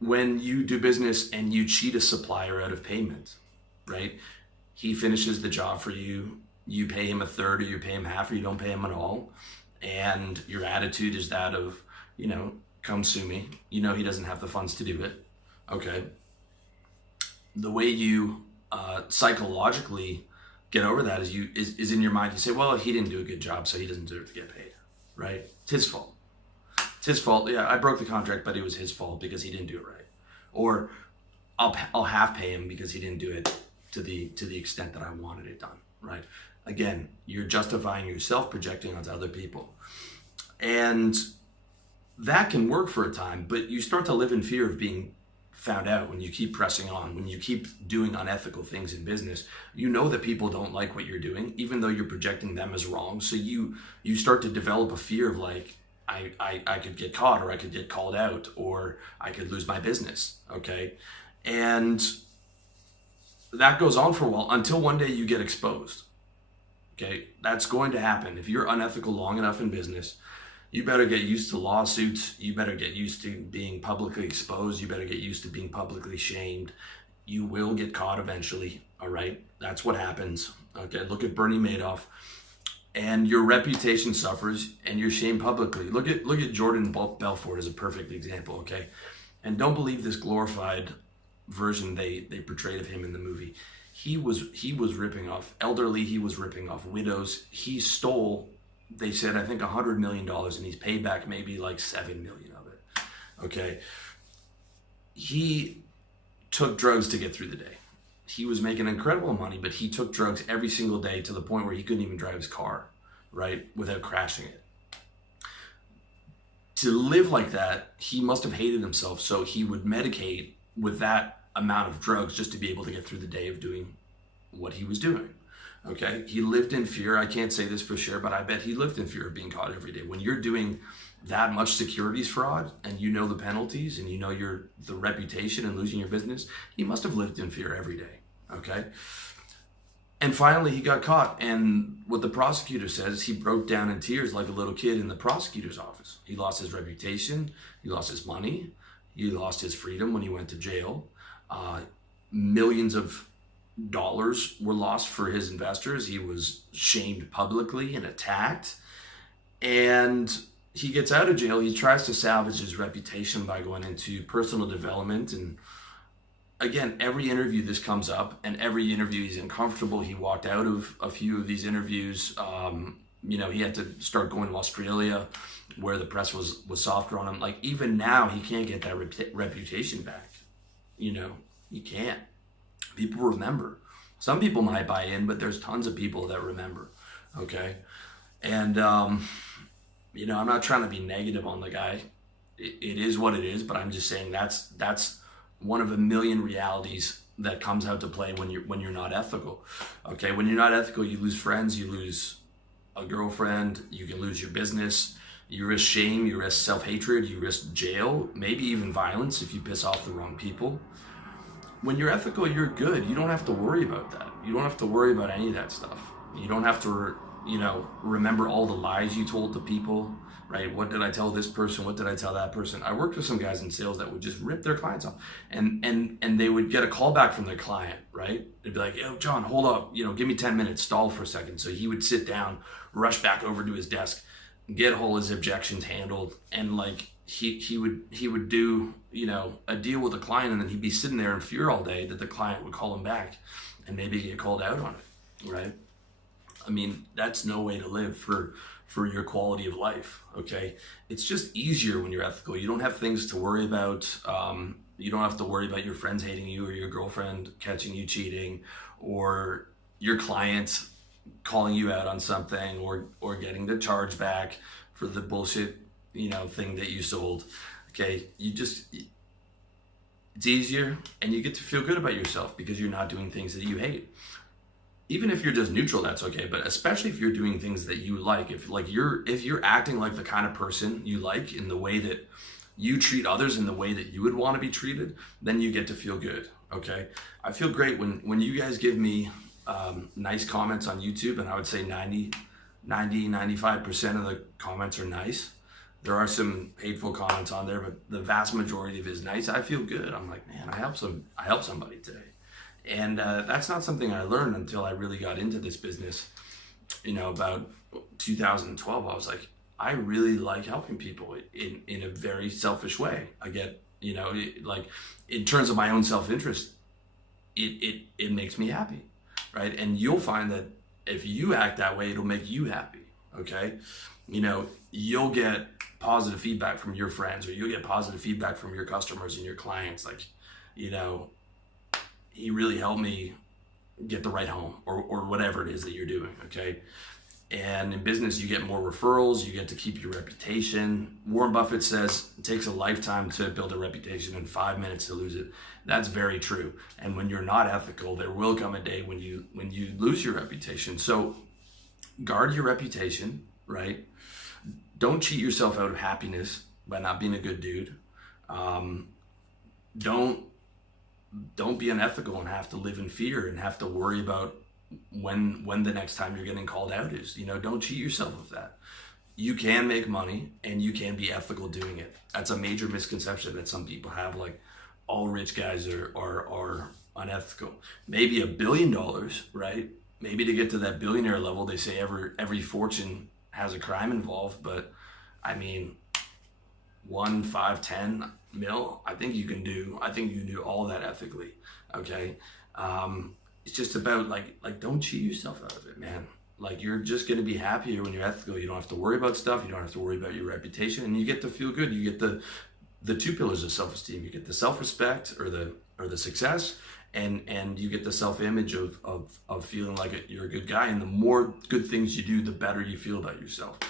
when you do business and you cheat a supplier out of payment, right? He finishes the job for you, you pay him a third, or you pay him half, or you don't pay him at all. And your attitude is that of, come sue me. He doesn't have the funds to do it. Okay. The way you psychologically get over that is in your mind. You say, well, he didn't do a good job, so he doesn't deserve to get paid, right? It's his fault. It's his fault. Yeah, I broke the contract, but it was his fault because he didn't do it right. Or I'll half pay him because he didn't do it to the extent that I wanted it done, right? Again, you're justifying yourself, projecting onto other people. And that can work for a time, but you start to live in fear of being found out when you keep pressing on, when you keep doing unethical things in business. You know that people don't like what you're doing, even though you're projecting them as wrong. So you start to develop a fear of like, I could get caught, or I could get called out, or I could lose my business, okay? And that goes on for a while until one day you get exposed, okay? That's going to happen. If you're unethical long enough in business, you better get used to lawsuits. You better get used to being publicly exposed. You better get used to being publicly shamed. You will get caught eventually, all right? That's what happens, okay? Look at Bernie Madoff. And your reputation suffers and you're shamed publicly. Look at Jordan Belfort as a perfect example, okay? And don't believe this glorified version they portrayed of him in the movie. He was ripping off elderly, he was ripping off widows. He stole, they said, I think $100 million, and he's paid back maybe like $7 million of it, okay? He took drugs to get through the day. He was making incredible money, but he took drugs every single day to the point where he couldn't even drive his car, right, without crashing it. To live like that, he must have hated himself, so he would medicate with that amount of drugs just to be able to get through the day of doing what he was doing, okay? He lived in fear. I can't say this for sure, but I bet he lived in fear of being caught every day. When you're doing that much securities fraud and you know the penalties and you know the reputation and losing your business, he must have lived in fear every day, okay? And finally he got caught, and what the prosecutor says, he broke down in tears like a little kid in the prosecutor's office. He lost his reputation, he lost his money, he lost his freedom when he went to jail. Millions of dollars were lost for his investors. He was shamed publicly and attacked. And he gets out of jail. He tries to salvage his reputation by going into personal development. And again, every interview this comes up, and every interview he's uncomfortable. He walked out of a few of these interviews. He had to start going to Australia where the press was softer on him. Like, even now, he can't get that reputation back. You can't. People remember. Some people might buy in, but there's tons of people that remember, okay? And, I'm not trying to be negative on the guy. It is what it is, but I'm just saying that's one of a million realities that comes out to play when you're not ethical, okay? When you're not ethical, you lose friends, you lose a girlfriend, you can lose your business, you risk shame, you risk self-hatred, you risk jail, maybe even violence if you piss off the wrong people. When you're ethical, you're good. You don't have to worry about that. You don't have to worry about any of that stuff. You don't have to, remember all the lies you told to people, right? What did I tell this person? What did I tell that person? I worked with some guys in sales that would just rip their clients off, and they would get a call back from their client, right? They'd be like, yo, John, hold up, give me 10 minutes, stall for a second. So he would sit down, rush back over to his desk, get all his objections handled, and like, he would do, a deal with the client, and then he'd be sitting there in fear all day that the client would call him back and maybe get called out on it, right? I mean, that's no way to live for your quality of life, okay? It's just easier when you're ethical. You don't have things to worry about. You don't have to worry about your friends hating you, or your girlfriend catching you cheating, or your client calling you out on something, or getting the charge back for the bullshit thing that you sold, okay? It's easier, and you get to feel good about yourself because you're not doing things that you hate. Even if you're just neutral, that's okay, but especially if you're doing things that you like, if you're acting like the kind of person you like, in the way that you treat others, in the way that you would want to be treated, then you get to feel good, okay? I feel great when you guys give me nice comments on YouTube, and I would say 95% of the comments are nice. There are some hateful comments on there, but the vast majority of it is nice. I feel good. I'm like, man, I helped somebody today. And that's not something I learned until I really got into this business. About 2012, I was like, I really like helping people in a very selfish way. I get, like in terms of my own self-interest, it makes me happy, right? And you'll find that if you act that way, it'll make you happy, okay? You'll get positive feedback from your friends, or you'll get positive feedback from your customers and your clients. Like, he really helped me get the right home, or whatever it is that you're doing, okay? And in business, you get more referrals, you get to keep your reputation. Warren Buffett says it takes a lifetime to build a reputation and 5 minutes to lose it. That's very true. And when you're not ethical, there will come a day when you lose your reputation. So guard your reputation, right? Don't cheat yourself out of happiness by not being a good dude. Don't be unethical and have to live in fear and have to worry about when the next time you're getting called out is. Don't cheat yourself with that. You can make money and you can be ethical doing it. That's a major misconception that some people have, like all rich guys are unethical. Maybe $1 billion, right? Maybe to get to that billionaire level, they say every fortune has a crime involved, but I mean, 1, 5, 10 mil, I think you can do all that ethically, okay? It's just about like don't cheat yourself out of it, man. Like, you're just gonna be happier when you're ethical. You don't have to worry about stuff. You don't have to worry about your reputation, and you get to feel good. You get the 2 pillars of self-esteem. You get the self-respect or the success, and you get the self-image of feeling like you're a good guy. And the more good things you do, the better you feel about yourself.